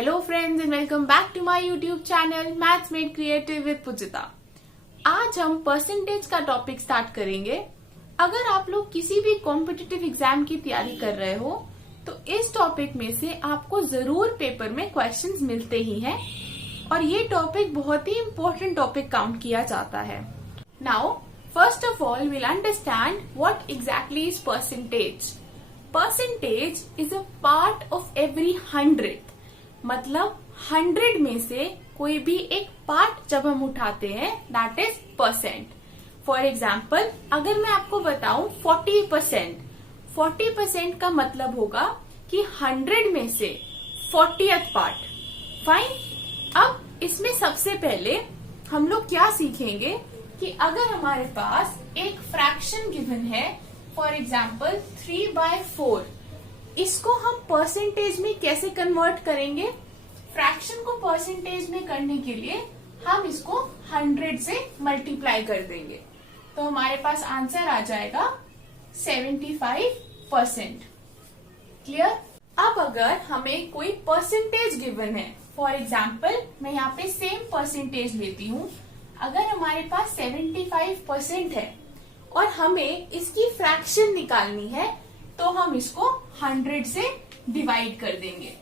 Hello friends and welcome back to my YouTube channel maths made creative with Pujita. आज हम percentage का topic start करेंगे। अगर आप लोग किसी भी कॉम्पिटिटिव एग्जाम की तैयारी कर रहे हो तो इस टॉपिक में से आपको जरूर पेपर में क्वेश्चंस मिलते ही हैं और ये टॉपिक बहुत ही इम्पोर्टेंट टॉपिक काउंट किया जाता है। Now first of all will understand what exactly is percentage. Percentage is a part of every 100, मतलब 100 में से कोई भी एक पार्ट जब हम उठाते हैं that is percent. For example अगर मैं आपको बताऊं 40% का मतलब होगा कि 100 में से 40th पार्ट। फाइन। अब इसमें सबसे पहले हम लोग क्या सीखेंगे कि अगर हमारे पास एक फ्रैक्शन गिवन है, फॉर एग्जाम्पल 3/4, इसको हम परसेंटेज में कैसे कन्वर्ट करेंगे। फ्रैक्शन को परसेंटेज में करने के लिए हम इसको 100 से मल्टीप्लाई कर देंगे तो हमारे पास आंसर आ जाएगा 75%। क्लियर। अब अगर हमें कोई परसेंटेज गिवन है, फॉर एग्जाम्पल मैं यहाँ पे सेम परसेंटेज लेती हूँ। अगर हमारे पास 75% है और हमें इसकी फ्रैक्शन निकालनी है तो हम इसको 100 से डिवाइड कर देंगे।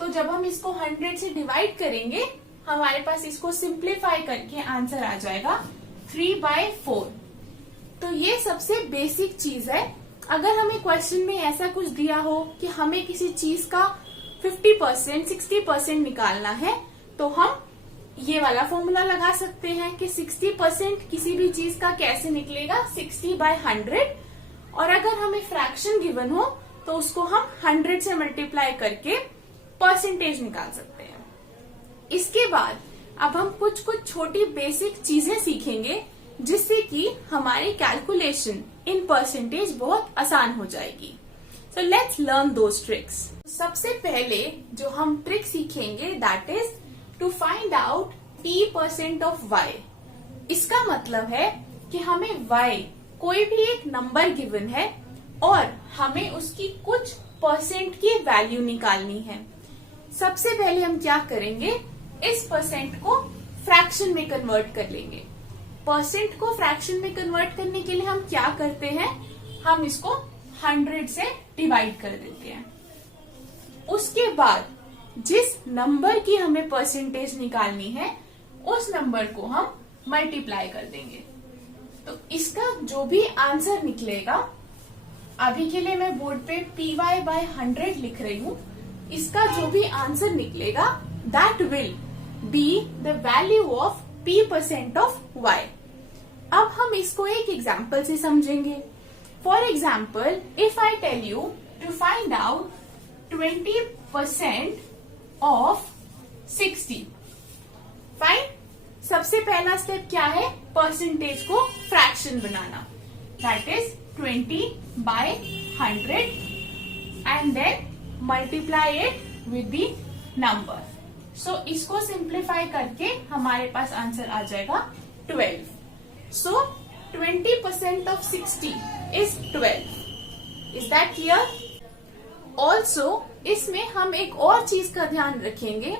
तो जब हम इसको 100 से डिवाइड करेंगे हमारे पास इसको सिंप्लीफाई करके आंसर आ जाएगा 3/4। तो ये सबसे बेसिक चीज है। अगर हमें क्वेश्चन में ऐसा कुछ दिया हो कि हमें किसी चीज का 50%, 60% निकालना है तो हम ये वाला फॉर्मूला लगा सकते हैं कि 60% किसी भी चीज का कैसे निकलेगा 60/100। और अगर हमें फ्रैक्शन गिवन हो तो उसको हम 100 से मल्टीप्लाई करके परसेंटेज निकाल सकते हैं। इसके बाद अब हम कुछ छोटी बेसिक चीजें सीखेंगे जिससे कि हमारी कैलकुलेशन इन परसेंटेज बहुत आसान हो जाएगी। So let's learn those tricks. सबसे पहले जो हम ट्रिक सीखेंगे that is to find out p% of y। इसका मतलब है कि हमें y कोई भी एक नंबर गिवन है और हमें उसकी कुछ परसेंट की वैल्यू निकालनी है। सबसे पहले हम क्या करेंगे, इस परसेंट को फ्रैक्शन में कन्वर्ट कर लेंगे। परसेंट को फ्रैक्शन में कन्वर्ट करने के लिए हम क्या करते हैं, हम इसको 100 से डिवाइड कर देते हैं। उसके बाद जिस नंबर की हमें परसेंटेज निकालनी है उस नंबर को हम मल्टीप्लाई कर देंगे। तो इसका जो भी आंसर निकलेगा, अभी के लिए मैं बोर्ड पे py/100 लिख रही हूँ, इसका जो भी आंसर निकलेगा that will be the value of p% of y। अब हम इसको एक एग्जाम्पल से समझेंगे। For example if I tell you to find out 20% of 60। Fine. सबसे पहला स्टेप क्या है, परसेंटेज को फ्रैक्शन बनाना, that is 20/100 and then multiply it with the number. So इसको सिंप्लीफाई करके हमारे पास आंसर आ जाएगा 12। So 20% of 60 is 12। Is that clear? Also इसमें हम एक और चीज का ध्यान रखेंगे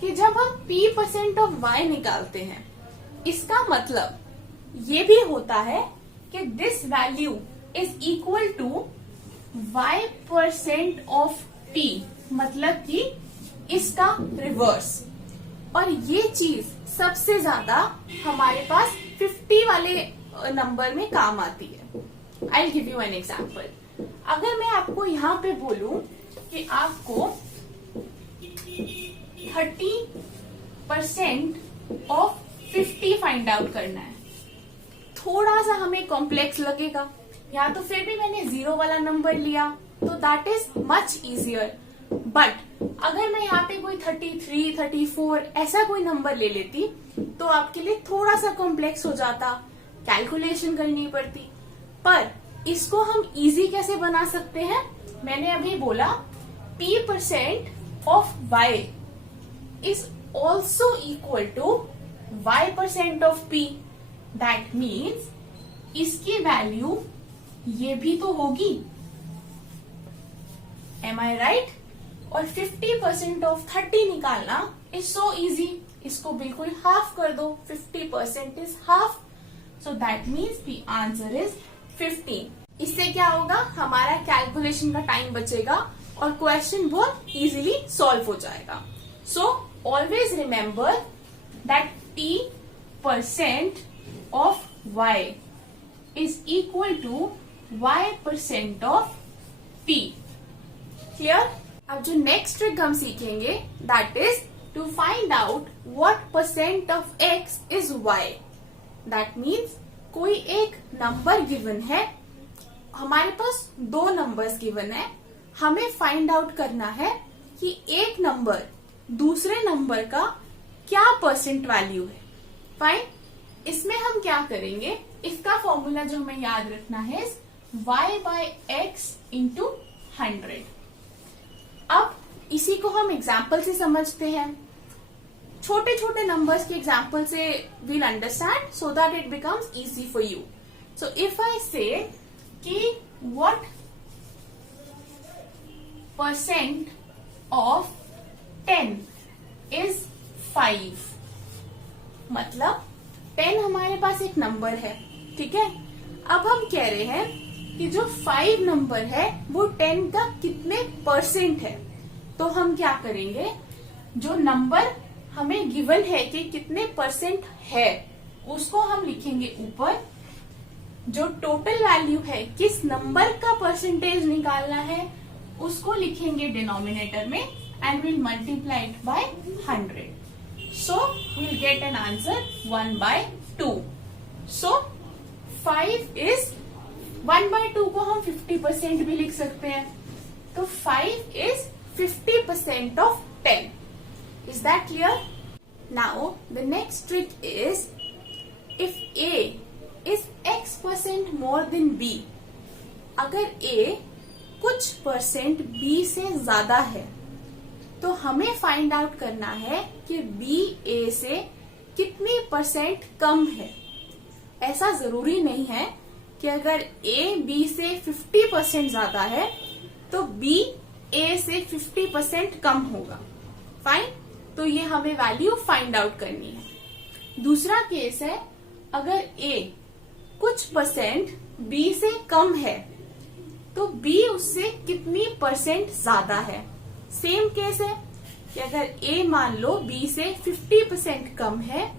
कि जब हम p% ऑफ y निकालते हैं इसका मतलब ये भी होता है कि this value is equal to y% of t, मतलब कि इसका रिवर्स। और ये चीज सबसे ज्यादा हमारे पास 50 वाले नंबर में काम आती है। I will give you an example. अगर मैं आपको यहाँ पे बोलूं कि आपको 30% ऑफ 50 फाइंड आउट करना है, थोड़ा सा हमें कॉम्प्लेक्स लगेगा। यहाँ तो फिर भी मैंने 0 वाला नंबर लिया तो that is much easier. But अगर मैं यहाँ पे कोई 33, 34 ऐसा कोई नंबर ले लेती तो आपके लिए थोड़ा सा कॉम्प्लेक्स हो जाता, कैलकुलेशन करनी पड़ती। पर इसको हम इजी कैसे बना सकते हैं, मैंने अभी बोला p% of y is also equal to y% of p। That means इसकी वैल्यू ये भी तो होगी। Am I right? और 50% ऑफ 30 निकालना इज सो इजी। इसको बिल्कुल हाफ कर दो, 50% is half, so that means the answer is 15। इससे क्या होगा, हमारा कैलकुलेशन का टाइम बचेगा और क्वेश्चन बहुत इजीली सॉल्व हो जाएगा। So always remember that T% of Y is equal to Y% of P। Clear? अब जो नेक्स्ट ट्रिक हम सीखेंगे that is to find out what percent of X is Y। That means कोई एक number given है, हमारे पास दो numbers given है, हमें फाइंड आउट करना है कि एक नंबर दूसरे नंबर का क्या परसेंट वैल्यू है। फाइन, इसमें हम क्या करेंगे, इसका फॉर्मूला जो हमें याद रखना है y/x इंटू 100। अब इसी को हम एग्जाम्पल से समझते हैं, छोटे छोटे नंबर्स के एग्जाम्पल से we'll understand so that it becomes easy for you. So if I say कि व्हाट परसेंट ऑफ 10 इज 5, मतलब 10 हमारे पास एक नंबर है, ठीक है। अब हम कह रहे हैं कि जो 5 नंबर है वो 10 का कितने परसेंट है। तो हम क्या करेंगे, जो नंबर हमें गिवन है कि कितने परसेंट है उसको हम लिखेंगे ऊपर, जो टोटल वैल्यू है किस नंबर का परसेंटेज निकालना है उसको लिखेंगे डिनोमिनेटर में and will multiply it by 100। So we'll get an answer 1/2. So 5 is 1/2 को हम 50% भी लिख सकते हैं, तो 5 is 50% of 10. Is that clear? Now the next trick is if A is X% more than B, अगर A कुछ परसेंट B से ज्यादा है तो हमें फाइंड आउट करना है कि B A से कितनी परसेंट कम है। ऐसा जरूरी नहीं है कि अगर A B से 50% ज्यादा है तो B A से 50% कम होगा। फाइन, तो ये हमें वैल्यू फाइंड आउट करनी है। दूसरा केस है, अगर A कुछ परसेंट B से कम है तो B उससे कितनी परसेंट ज्यादा है। सेम केस है कि अगर A मान लो B से 50% कम है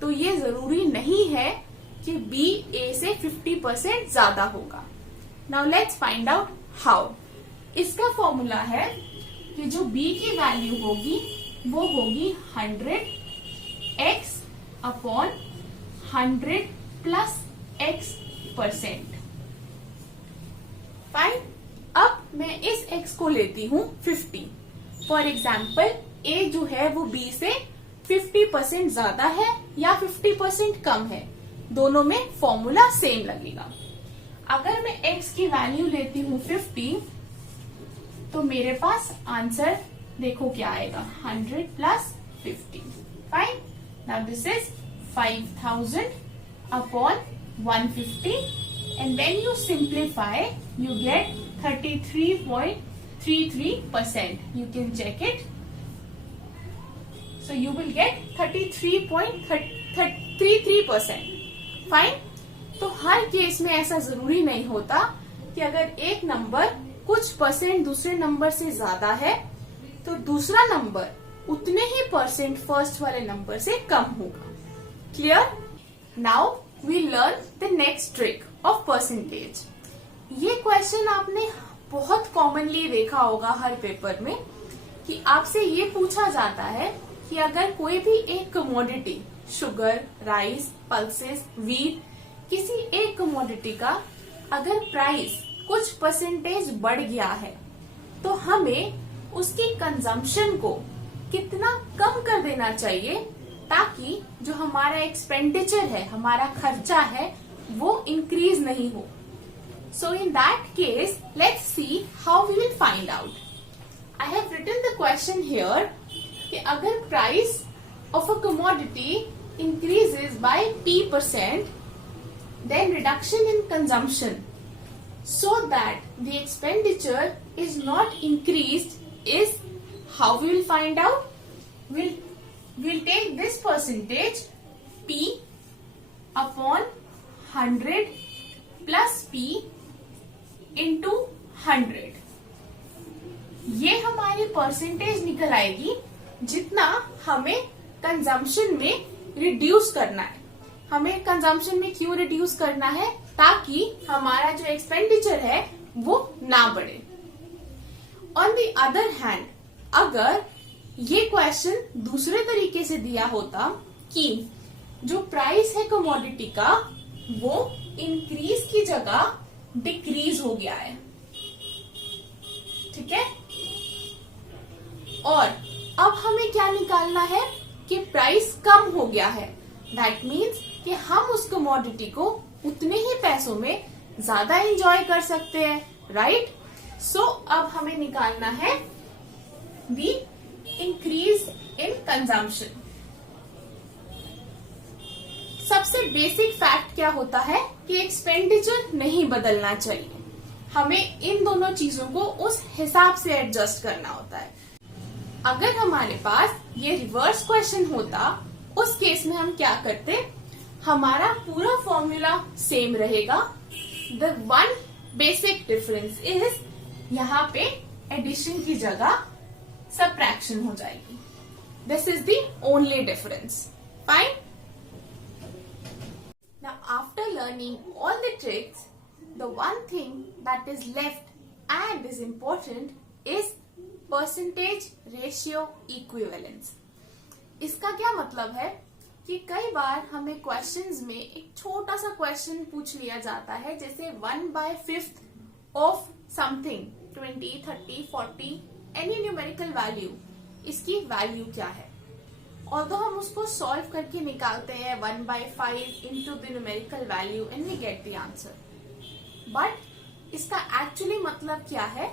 तो ये जरूरी नहीं है कि B A से 50% ज्यादा होगा। Now let's find out how. इसका फॉर्मूला है कि जो B की वैल्यू होगी वो होगी 100x upon 100 plus x%। Fine, अब मैं इस x को लेती हूँ 50। फॉर एग्जाम्पल A जो है वो B से 50% ज्यादा है या 50% कम है, दोनों में फॉर्मूला सेम लगेगा। अगर मैं x की वैल्यू लेती हूँ 50 तो मेरे पास आंसर देखो क्या आएगा, 100 plus 50। Fine, now this is 5000 upon 150 and when you simplify you get 33.33%. You can check it. So you will get 33.33%. Fine, तो हर केस में ऐसा जरूरी नहीं होता कि अगर एक नंबर कुछ परसेंट दूसरे नंबर से ज्यादा है तो दूसरा नंबर उतने ही परसेंट फर्स्ट वाले नंबर से कम होगा। Clear? Now we learn the next trick of percentage. ये क्वेश्चन आपने बहुत कॉमनली देखा होगा हर पेपर में कि आपसे ये पूछा जाता है कि अगर कोई भी एक commodity, sugar, rice, pulses, wheat, किसी एक कमोडिटी का अगर प्राइस कुछ परसेंटेज बढ़ गया है तो हमें उसकी कंजम्पशन को कितना कम कर देना चाहिए ताकि जो हमारा एक्सपेंडिचर है, हमारा खर्चा है, वो इंक्रीज नहीं हो। So in that case, let's see how we will find out. I have written the question here कि अगर price of a commodity increases by P%, then reduction in consumption so that the expenditure is not increased is how we will find out? We'll take this percentage P upon 100 plus P into 100. ये हमारी percentage निकल आएगी जितना हमें consumption में reduce करना है. हमें कंजम्पशन में क्यों रिड्यूस करना है? ताकि हमारा जो एक्सपेंडिचर है वो ना बढ़े. ऑन द अदर हैंड, अगर ये क्वेश्चन दूसरे तरीके से दिया होता कि जो प्राइस है कमोडिटी का वो इंक्रीज की जगह डिक्रीज हो गया है, ठीक है, और अब हमें क्या निकालना है कि प्राइस कम हो गया है. दैट मीन्स कि हम उस कमोडिटी को उतने ही पैसों में ज्यादा एंजॉय कर सकते हैं, राइट? सो अब हमें निकालना है द इंक्रीज इन कंजम्पशन. सबसे बेसिक फैक्ट क्या होता है कि एक्सपेंडिचर नहीं बदलना चाहिए. हमें इन दोनों चीजों को उस हिसाब से एडजस्ट करना होता है. अगर हमारे पास ये रिवर्स क्वेश्चन होता, उस केस में हम क्या करते, हमारा पूरा फॉर्मूला सेम रहेगा. The one basic difference is यहाँ पे एडिशन की जगह सबट्रैक्शन हो जाएगी. This is the only difference. Fine. Now after learning all the tricks, the one thing that is left and is important is percentage ratio equivalence. इसका क्या मतलब है कि कई बार हमें क्वेश्चंस में एक छोटा सा क्वेश्चन पूछ लिया जाता है, जैसे 1/5 of something, 20, 30, 40, any numerical value, इसकी वैल्यू क्या है. Although हम उसको सॉल्व करके निकालते हैं 1/5 into the numerical value and we get the answer. But इसका actually मतलब क्या है?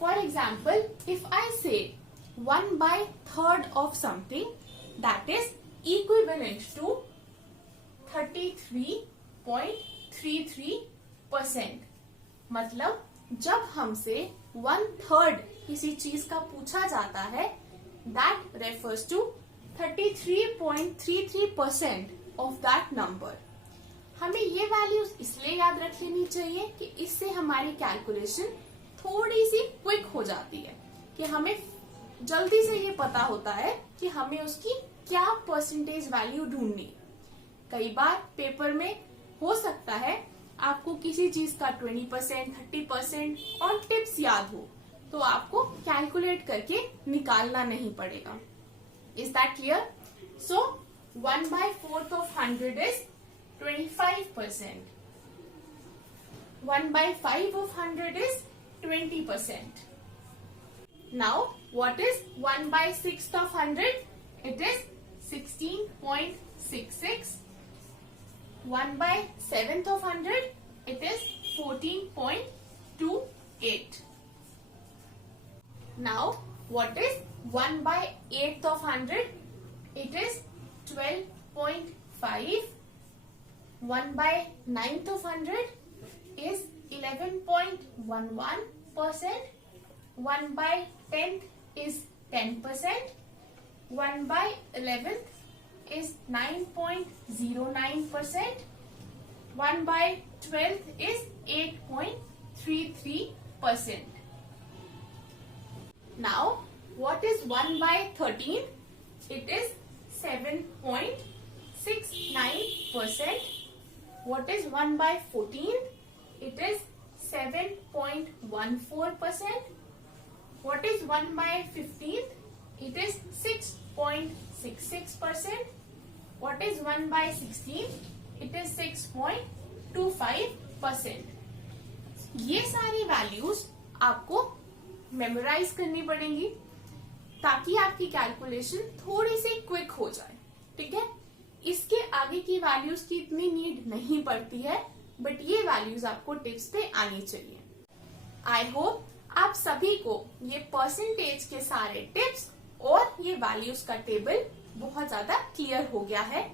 For example, if I say 1/3 of something, that is equivalent to 33.33%. मतलब जब हमसे 1/3 किसी चीज का पूछा जाता है, that refers to 33.33% of that number. हमें ये वैल्यूज इसलिए याद रख लेनी चाहिए कि इससे हमारी कैलकुलेशन थोड़ी सी क्विक हो जाती है, कि हमें जल्दी से ये पता होता है कि हमें उसकी क्या परसेंटेज वैल्यू ढूंढनी. कई बार पेपर में हो सकता है आपको किसी चीज का 20%, 30% और टिप्स याद हो, तो आपको कैलकुलेट करके निकालना नहीं पड़ेगा. Is that clear? So 1/4 of 100 is 25%. 1/5 of 100 is 20%. Now what is 1/6 of 100? It is 16.66. 1/7 of 100? It is 14.28. Now what is 1/8 of 100? It is 12.5. 1/9 of 100 is 11.11%. 1/10 is 10%. 1/11 is 9.09%. 1/12 is 8.33%. Now what is 1/13? It is 7.69%. What is 1/14? It is 7.14%. What is 1/15? It is 6.66%. What is 1/16? It is 6.25%. ये सारी values आपको memorise करनी पड़ेंगी ताकि आपकी calculation थोड़ी सी quick हो जाए. ठीक है, इसके आगे की वैल्यूज की इतनी नीड नहीं पड़ती है, बट ये वैल्यूज आपको टिप्स पे आनी चाहिए. आई होप आप सभी को ये परसेंटेज के सारे टिप्स और ये वैल्यूज का टेबल बहुत ज्यादा क्लियर हो गया है.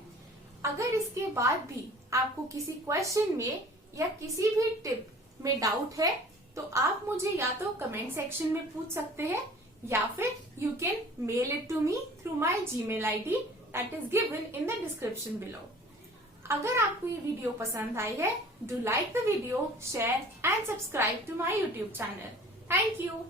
अगर इसके बाद भी आपको किसी क्वेश्चन में या किसी भी टिप में डाउट है तो आप मुझे या तो कमेंट सेक्शन में पूछ सकते हैं या फिर you can mail it to me through my Gmail ID that is given in the description below. अगर आपको ये वीडियो पसंद आई है, do like the video, share and subscribe to my YouTube channel. Thank you.